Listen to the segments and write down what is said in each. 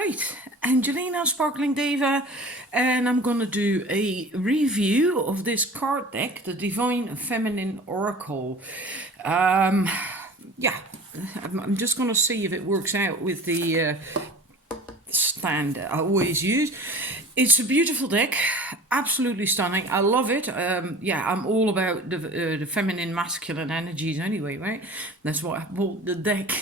Right, Angelina Sparkling Deva, and I'm gonna do a review of this card deck, the Divine Feminine Oracle. Yeah, I'm just gonna see if it works out with the stand I always use. It's a beautiful deck, absolutely stunning. I love it. Yeah, I'm all about the feminine, masculine energies anyway, right? That's why I bought the deck.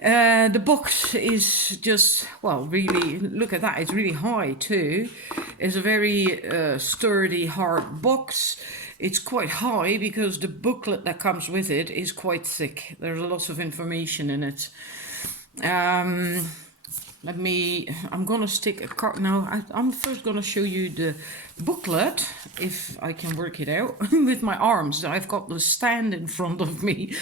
The box is just, well, really, look at that. It's really high too. It's a very sturdy, hard box. It's quite high because the booklet that comes with it is quite thick. There's a lot of information in it. I'm gonna stick a card now. I'm first gonna show you the booklet, if I can work it out with my arms. I've got the stand in front of me.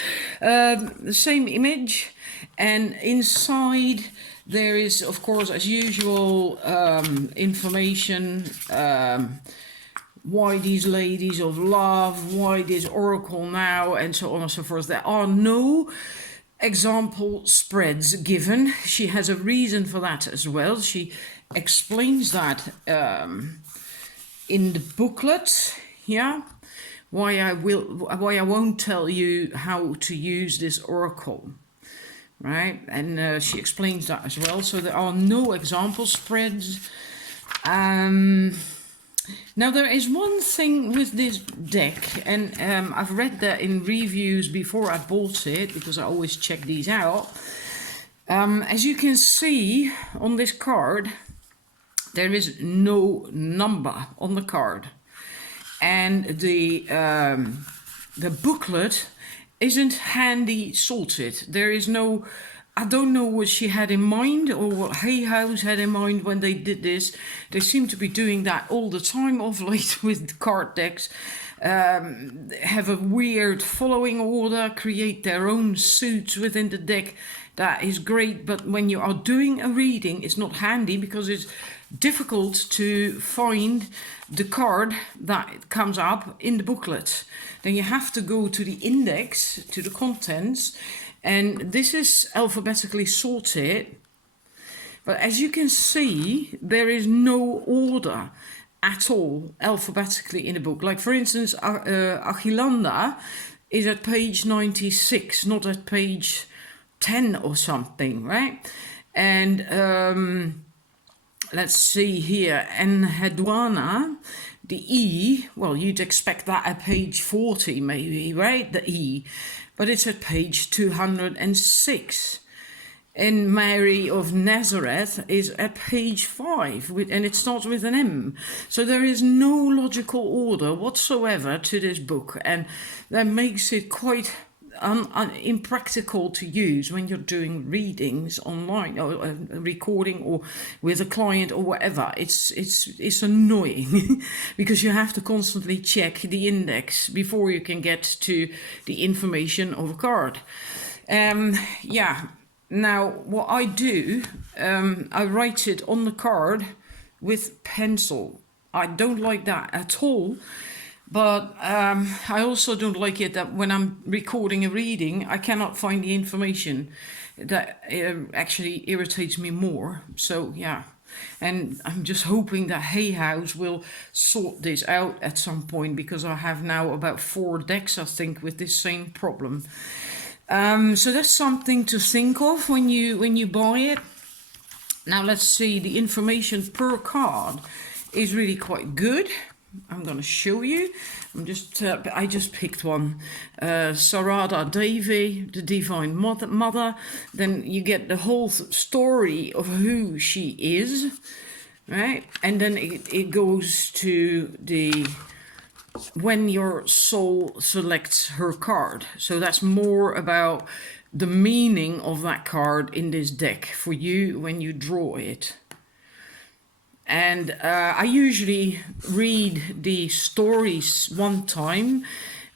The same image, and inside there is, of course, as usual, information. Why these ladies of love, why this oracle now, and so on and so forth. There are no example spreads given. She has a reason for that as well. She explains that in the booklet. Yeah, why I won't tell you how to use this oracle, right? And she explains that as well. So there are no example spreads. Now there is one thing with this deck, and I've read that in reviews before I bought it, because I always check these out. As you can see on this card, there is no number on the card, and the booklet isn't handy sorted. There is no, I don't know what she had in mind or what Hay House had in mind when they did this. They seem to be doing that all the time of late with card decks. Have a weird following order, create their own suits within the deck. That is great, but when you are doing a reading, it's not handy because it's difficult to find the card that comes up in the booklet. Then you have to go to the index, to the contents, and this is alphabetically sorted. But as you can see, there is no order at all alphabetically in the book. Like, for instance, Achilanda is at page 96, not at page 10 or something, right? And let's see here, Enheduanna, the E, well, you'd expect that at page 40 maybe, right? The E. But it's at page 206. And Mary of Nazareth is at page 5, and it starts with an M. So there is no logical order whatsoever to this book, and that makes it quite impractical to use when you're doing readings online or recording or with a client or whatever. It's annoying because you have to constantly check the index before you can get to the information of a card. Yeah. Now what I do, I write it on the card with pencil. I don't like that at all. But I also don't like it that when I'm recording a reading, I cannot find the information. That actually irritates me more. So yeah, and I'm just hoping that Hay House will sort this out at some point, because I have now about 4 decks, I think, with this same problem. So that's something to think of when you buy it. Now let's see, the information per card is really quite good. I'm going to show you. I just picked one. Sarada Devi, the Divine Mother. Then you get the whole story of who she is, right? And then it goes to the when your soul selects her card. So that's more about the meaning of that card in this deck for you when you draw it. And I usually read the stories one time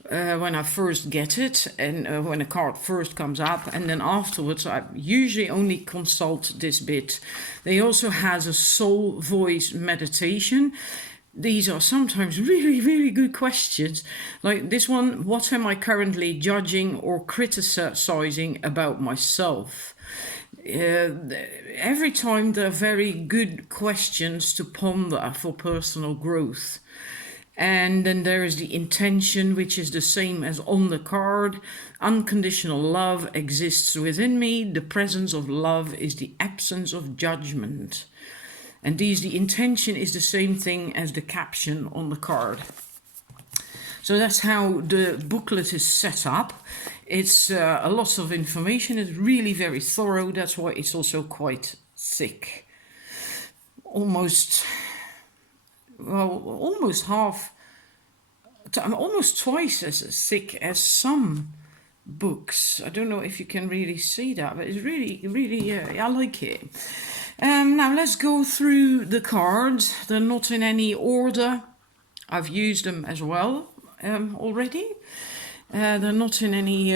when I first get it, and when a card first comes up, and then afterwards I usually only consult this bit. They also has a soul voice meditation. These are sometimes really, really good questions. Like this one, what am I currently judging or criticizing about myself? every time they're very good questions to ponder for personal growth. And then there is the intention, which is the same as on the card. Unconditional love exists within me. The presence of love is the absence of judgment. And the intention is the same thing as the caption on the card. So that's how the booklet is set up. It's a lot of information. It's really very thorough. That's why it's also quite thick. Almost twice as thick as some books. I don't know if you can really see that, but it's really, I like it. Now let's go through the cards. They're not in any order. I've used them as well already. They're not in any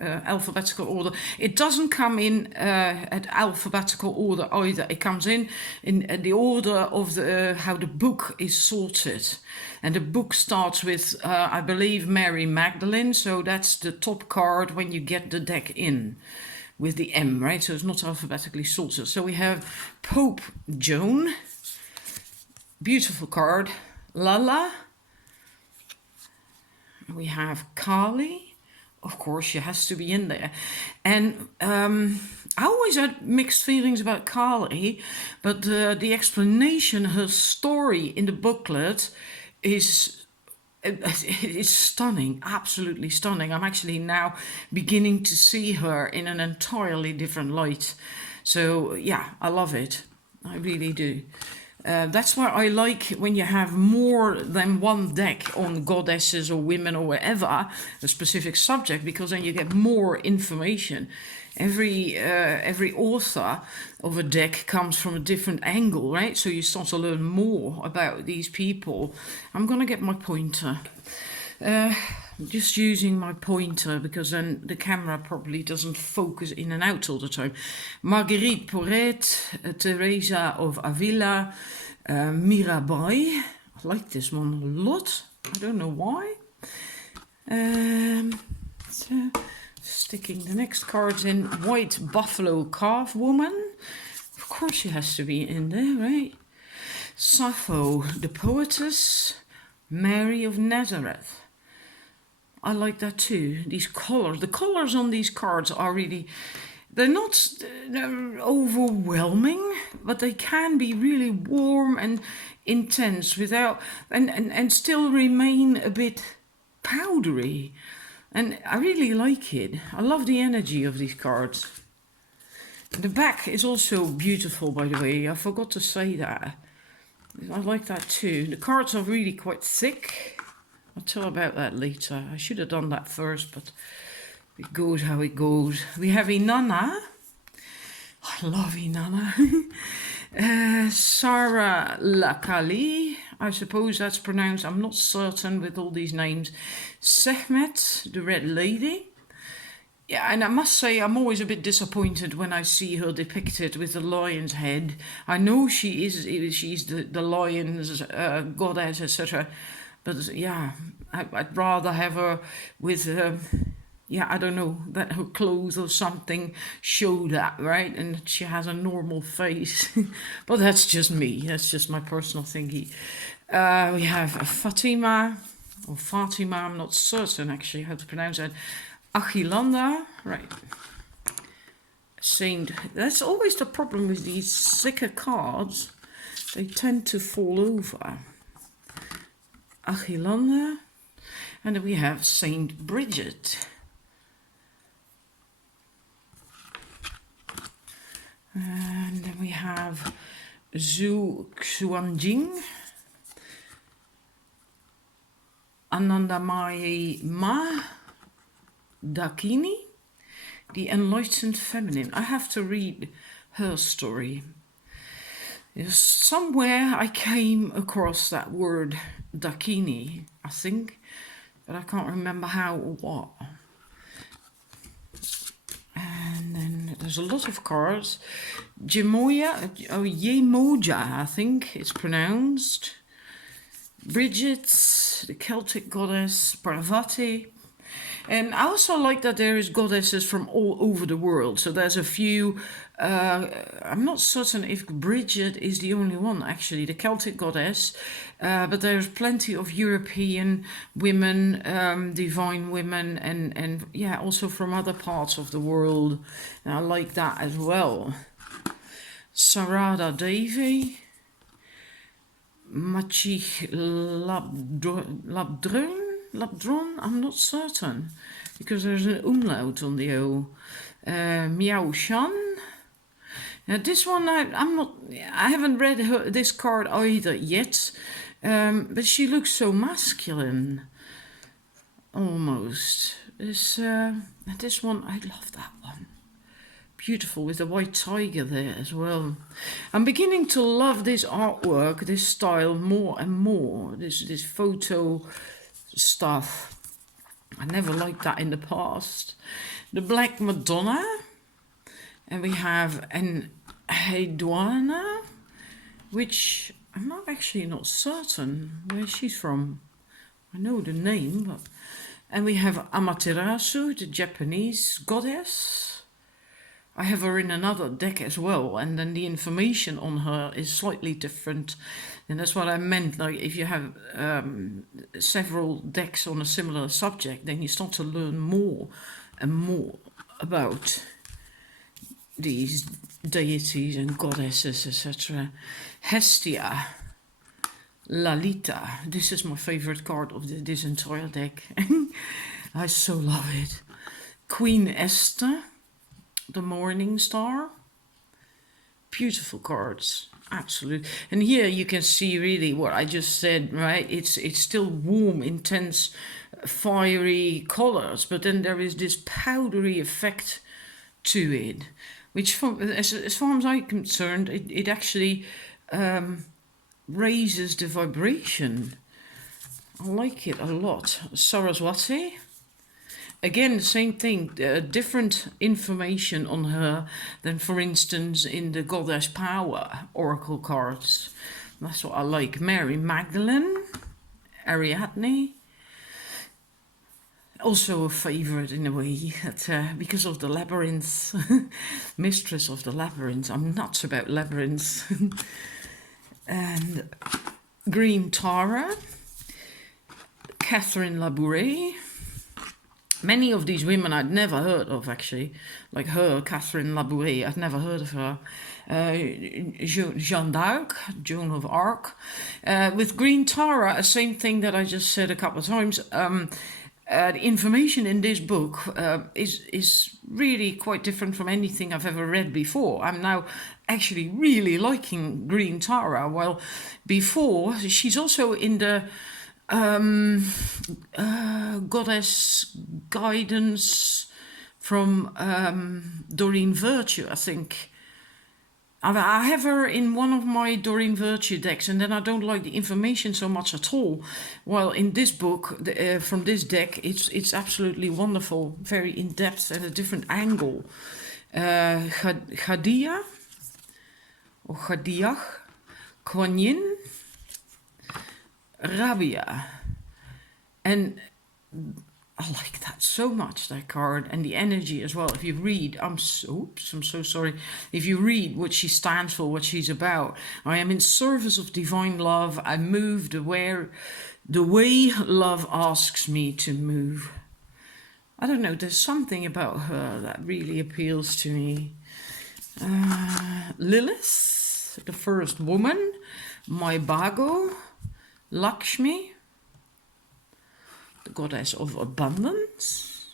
alphabetical order. It doesn't come in at alphabetical order either. It comes in the order of how the book is sorted. And the book starts with, I believe, Mary Magdalene. So that's the top card when you get the deck in with the M, right? So it's not alphabetically sorted. So we have Pope Joan. Beautiful card. Lala. We have Kali. Of course, she has to be in there. And I always had mixed feelings about Kali, but the explanation, her story in the booklet is stunning, absolutely stunning. I'm actually now beginning to see her in an entirely different light. So yeah, I love it. I really do. That's why I like when you have more than one deck on goddesses or women or whatever, a specific subject, because then you get more information. Every author of a deck comes from a different angle, right? So you start to learn more about these people. I'm gonna get my pointer. Just using my pointer because then the camera probably doesn't focus in and out all the time. Marguerite Porete, Teresa of Avila, Mirabai. I like this one a lot. I don't know why. So sticking the next cards in. White Buffalo Calf Woman. Of course she has to be in there, right? Sappho, the poetess. Mary of Nazareth. I like that too. These colors, the colors on these cards are really, they're overwhelming, but they can be really warm and intense without, and still remain a bit powdery. And I really like it. I love the energy of these cards. The back is also beautiful, by the way. I forgot to say that. I like that too. The cards are really quite thick. I'll tell about that later. I should have done that first, but it goes how it goes. We have Inanna. I love Inanna. Sarah Lakali. I suppose that's pronounced. I'm not certain with all these names. Sekhmet, the Red Lady. Yeah, and I must say I'm always a bit disappointed when I see her depicted with the lion's head. I know she's the lion's goddess, etc. But yeah, I'd rather have her with, I don't know, that her clothes or something show that, right? And she has a normal face. But that's just me. That's just my personal thingy. We have Fatima, or Fatima, I'm not certain actually how to pronounce that. Achilanda, right. Saint, that's always the problem with these thicker cards. They tend to fall over. Achilanda, and then we have Saint Bridget. And then we have Zhu Xuanjing, Anandamayi Ma Dakini, the Enlightened Feminine. I have to read her story. Somewhere I came across that word Dakini, I think, but I can't remember how or what. And then there's a lot of cards. Yemoja, I think it's pronounced. Bridget, the Celtic goddess. Parvati. And I also like that there is goddesses from all over the world. So there's a few. I'm not certain if Bridget is the only one, actually, the Celtic goddess. But there's plenty of European women, divine women, and yeah, also from other parts of the world. And I like that as well. Sarada Devi, Machich Labdron, I'm not certain, because there's an umlaut on the O. Miao Shan. Now this one I haven't read this card either yet, but she looks so masculine, almost. This one, I love that one. Beautiful with the white tiger there as well. I'm beginning to love this artwork, this style more and more. This photo stuff. I never liked that in the past. The Black Madonna. And we have an Hedwana, which I'm not certain where she's from. I know the name, but... And we have Amaterasu, the Japanese goddess. I have her in another deck as well, and then the information on her is slightly different. And that's what I meant, like if you have several decks on a similar subject, then you start to learn more and more about these deities and goddesses, etc. Hestia, Lalita. This is my favorite card of this entire deck. I so love it. Queen Esther, the Morning Star. Beautiful cards, absolutely. And here you can see really what I just said, right? It's still warm, intense, fiery colors, but then there is this powdery effect to it, which, as far as I'm concerned, it actually raises the vibration. I like it a lot. Saraswati. Again, the same thing, different information on her than, for instance, in the Goddess Power Oracle cards. That's what I like. Mary Magdalene, Ariadne. Also a favorite in a way, because of the labyrinth, mistress of the labyrinth. I'm nuts about labyrinths. And Green Tara, Catherine Labouré. Many of these women I'd never heard of, actually. Like her, Catherine Labouré, I'd never heard of her. Jeanne d'Arc, Joan of Arc. With Green Tara, same thing that I just said a couple of times. The information in this book is really quite different from anything I've ever read before. I'm now actually really liking Green Tara. Well, before, she's also in the Goddess Guidance from Doreen Virtue, I think. I have her in one of my Doreen Virtue decks, and then I don't like the information so much at all. While in this book, from this deck, it's absolutely wonderful, very in depth and a different angle. Khadia, or Khadiach, Kuan Yin, Rabia, and I like that so much, that card, and the energy as well. If you read, I'm so sorry. If you read what she stands for, what she's about, I am in service of divine love. I move the way love asks me to move. I don't know, there's something about her that really appeals to me. Lilith, the first woman, Maibago, Lakshmi, the goddess of abundance.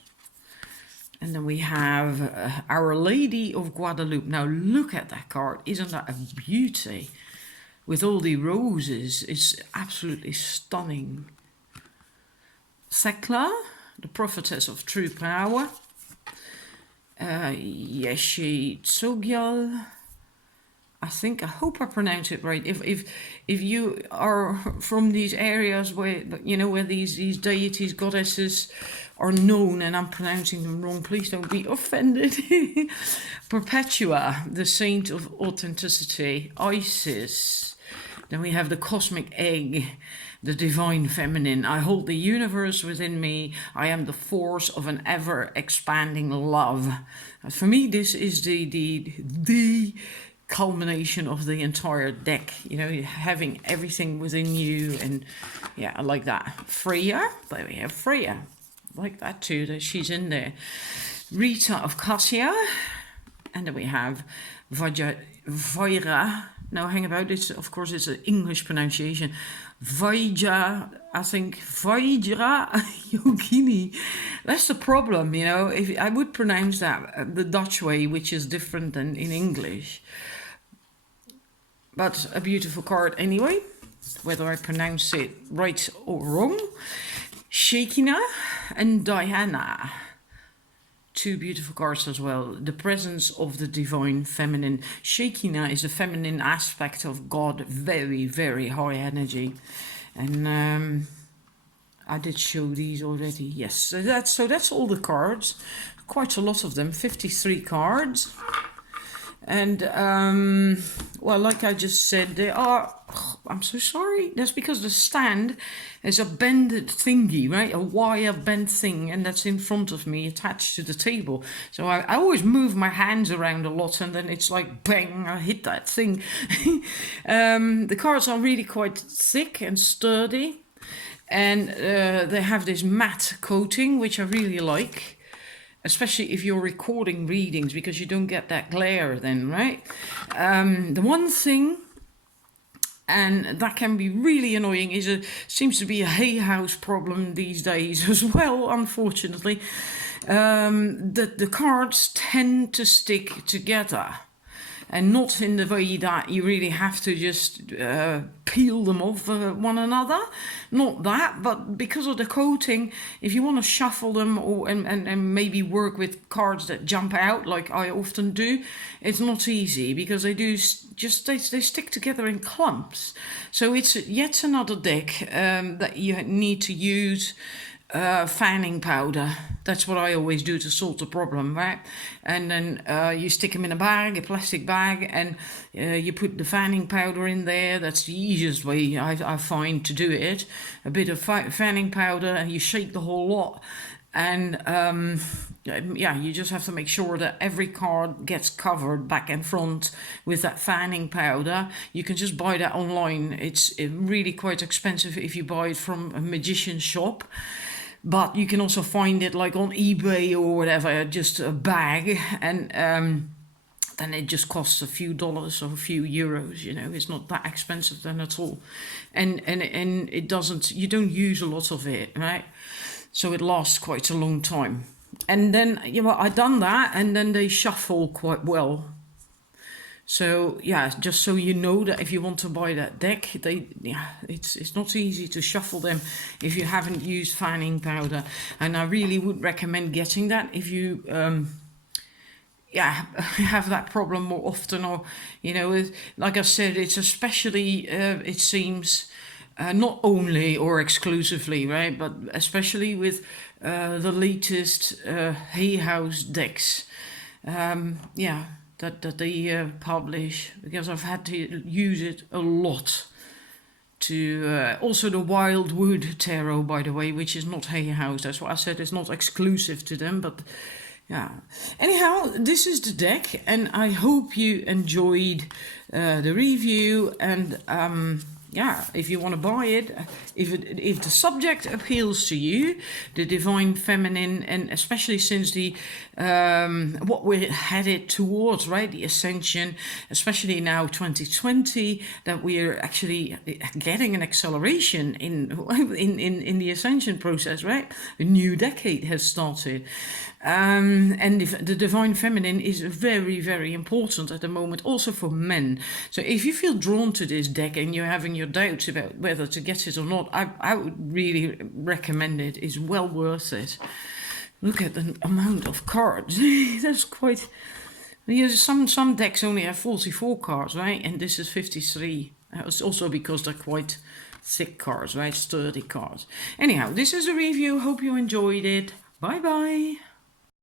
And then we have Our Lady of Guadalupe. Now look at that card. Isn't that a beauty? With all the roses. It's absolutely stunning. Thekla, the prophetess of true power. Yeshi Tsogyal. I hope I pronounce it right. If you are from these areas where, you know, where these deities, goddesses are known and I'm pronouncing them wrong, please don't be offended. Perpetua, the saint of authenticity. Isis, Then we have the cosmic egg, the divine feminine. I hold the universe within me. I am the force of an ever expanding love. For me, this is the culmination of the entire deck. You know, having everything within you, and yeah, I like that. Freya, there we have Freya. I like that too, that she's in there. Rita of Cassia, and then we have Vaira. Now, hang about, it's of course it's an English pronunciation. Vaija, I think Vaira Yogini. That's the problem, you know. If I would pronounce that the Dutch way, which is different than in English. But a beautiful card anyway, whether I pronounce it right or wrong. Shekinah and Diana. Two beautiful cards as well. The presence of the divine feminine. Shekinah is the feminine aspect of God. Very, very high energy. And I did show these already. Yes, so that's all the cards. Quite a lot of them. 53 cards. And, well, like I just said, they are... Oh, I'm so sorry. That's because the stand is a bended thingy, right? A wire bent thing, and that's in front of me, attached to the table. So I always move my hands around a lot, and then it's like, bang, I hit that thing. The cards are really quite thick and sturdy. And they have this matte coating, which I really like. Especially if you're recording readings, because you don't get that glare then, right? The one thing, and that can be really annoying, is seems to be a hay house problem these days as well, unfortunately. That the cards tend to stick together. And not in the way that you really have to just peel them off one another. Not that, but because of the coating, if you want to shuffle them and maybe work with cards that jump out, like I often do, it's not easy because they do they stick together in clumps. So it's yet another deck that you need to use. Fanning powder. That's what I always do to solve the problem, right? And then you stick them in a bag, a plastic bag, and you put the fanning powder in there. That's the easiest way I find to do it. A bit of fanning powder, and you shake the whole lot. And yeah, you just have to make sure that every card gets covered back and front with that fanning powder. You can just buy that online. It's really quite expensive if you buy it from a magician's shop. But you can also find it like on eBay or whatever, just a bag. And then it just costs a few dollars or a few euros, you know. It's not that expensive then at all. And it doesn't, you don't use a lot of it, right? So it lasts quite a long time. And then, you know, I done that, and then they shuffle quite well. So yeah, just so you know that if you want to buy that deck, it's not easy to shuffle them if you haven't used fanning powder. And I really would recommend getting that if you have that problem more often, or you know, like I said, it's especially it seems not only or exclusively, right, but especially with the latest Hay House decks. That they publish, because I've had to use it a lot. To also the Wildwood Tarot, by the way, which is not Hay House. That's what I said. It's not exclusive to them, but yeah. Anyhow, this is the deck, and I hope you enjoyed the review. And yeah, if you want to buy it, if the subject appeals to you, the divine feminine, and especially since the what we're headed towards, right, the ascension, especially now 2020, that we are actually getting an acceleration in the ascension process, right? A new decade has started. And the divine feminine is very, very important at the moment, also for men. So if you feel drawn to this deck and you're having your doubts about whether to get it or not, I would really recommend it. It's well worth it. Look at the amount of cards. That's quite... Some decks only have 44 cards, right? And this is 53. It's also because they're quite thick cards, right? Sturdy cards. Anyhow, this is a review. Hope you enjoyed it. Bye-bye.